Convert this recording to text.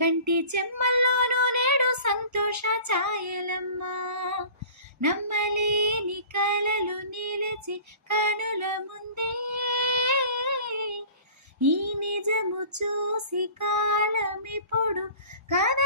కంటి చెమ్మల్లోనూ నేడు సంతోష ఛాయలమ్మా. నమ్మలేని కలలు నిలిచి కనుల ముందే ఈ నిజము చూసి కాలమిప్పుడు కథ